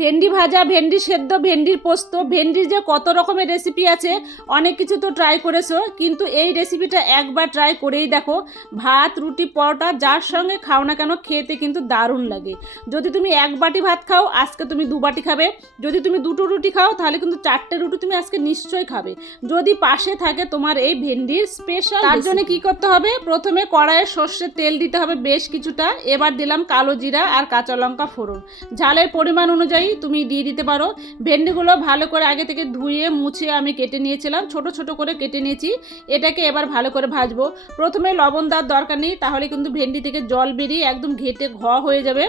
ভেন্ডি ভাজা, ভেন্ডি সেদ্ধ, ভেন্ডির পোস্ত, ভেন্ডির যে কত রকমের রেসিপি আছে, অনেক কিছু তো ট্রাই করেছো, কিন্তু এই রেসিপিটা একবার ট্রাই করেই দেখো। ভাত, রুটি, পরোটা যার সঙ্গে খাও না কেন খেতে কিন্তু দারুণ লাগে। যদি তুমি এক বাটি ভাত খাও, আজকে তুমি 2 বাটি খাবে। যদি তুমি 2টো রুটি খাও, তাহলে কিন্তু 4টে রুটি তুমি আজকে নিশ্চয়ই খাবে, যদি পাশে থাকে তোমার এই ভেন্ডির স্পেশাল। তার জন্য কি করতে হবে, প্রথমে কড়াইয়ে সর্ষের তেল দিতে হবে বেশ কিছুটা। এবার দিলাম কালো জিরা আর কাঁচা লঙ্কা ফোড়ন। ঝালের পরিমাণ অনুযায়ী তুমি দিয়ে দিতে পারো। ভেন্ডিগুলো ভালো করে আগে থেকে ধুয়ে মুছে আমি কেটে নিয়েছিলাম, ছোট ছোট করে কেটে নিয়েছি। এটাকে এবার ভালো করে ভাজবো। প্রথমে লবণ দেওয়ার দরকার নেই, তাহলে কিন্তু ভেন্ডি থেকে জল বেরিয়ে একদম ঘেটে হয়ে যাবে।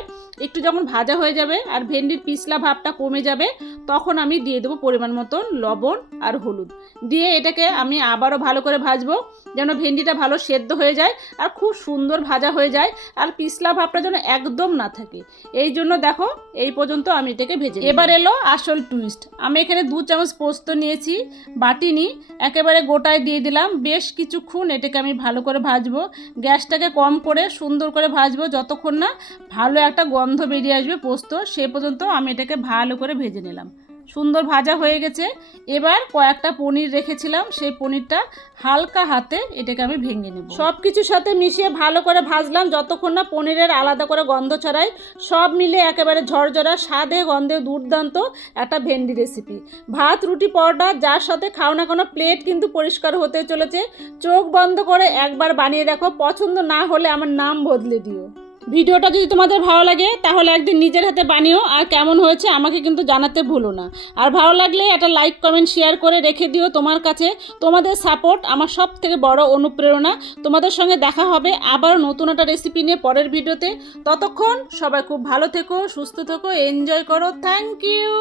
একটু যখন ভাজা হয়ে যাবে আর ভেন্ডির পিছলা ভাবটা কমে যাবে, তখন আমি দিয়ে দেবো পরিমাণ মতন লবণ আর হলুদ। দিয়ে এটাকে আমি আবারও ভালো করে ভাজবো, যেন ভেন্ডিটা ভালো সেদ্ধ হয়ে যায় আর খুব সুন্দর ভাজা হয়ে যায়, আর পিছলা ভাবটা যেন একদম না থাকে। এই জন্য দেখো এই পর্যন্ত আমি এটাকে ভেজে। এবার এলো আসল টুইস্ট। আমি এখানে 2 চামচ পোস্ত নিয়েছি, বাটিনি, একেবারে গোটায় দিয়ে দিলাম। বেশ কিছুক্ষণ এটাকে আমি ভালো করে ভাজবো। গ্যাসটাকে কম করে সুন্দর করে ভাজবো, যতক্ষণ না ভালো একটা গন্ধ বেরিয়ে আসবে পোস্ত, সে পর্যন্ত আমি এটাকে ভালো করে ভেজে নিলাম। সুন্দর ভাজা হয়ে গেছে। এবার কয়েকটা পনির রেখেছিলাম, সেই পনিরটা হালকা হাতে এটাকে আমি ভেঙে নেব। সব কিছুর সাথে মিশিয়ে ভালো করে ভাজলাম যতক্ষণ না পনিরের আলাদা করে গন্ধ ছড়ায়। সব মিলে একেবারে ঝরঝরা স্বাদে গন্ধে দুর্দান্ত একটা ভেন্ডি রেসিপি। ভাত, রুটি, পরোটা যার সাথে খাও না কোনো প্লেট কিন্তু পরিষ্কার হতে চলেছে। চোখ বন্ধ করে একবার বানিয়ে দেখো, পছন্দ না হলে আমার নাম বদলে দিও। ভিডিওটা যদি তোমাদের ভালো লাগে তাহলে একদিন নিজের হাতে বানিও, আর কেমন হয়েছে আমাকে কিন্তু জানাতে ভুলো না। আর ভালো লাগলে একটা লাইক, কমেন্ট, শেয়ার করে রেখে দিও তোমার কাছে। তোমাদের সাপোর্ট আমার সব থেকে বড় অনুপ্রেরণা। তোমাদের সঙ্গে দেখা হবে আবার নতুন একটা রেসিপি নিয়ে পরের ভিডিওতে। ততক্ষণ সবাই খুব ভালো থেকো, সুস্থ থেকো, এনজয় করো। Thank you.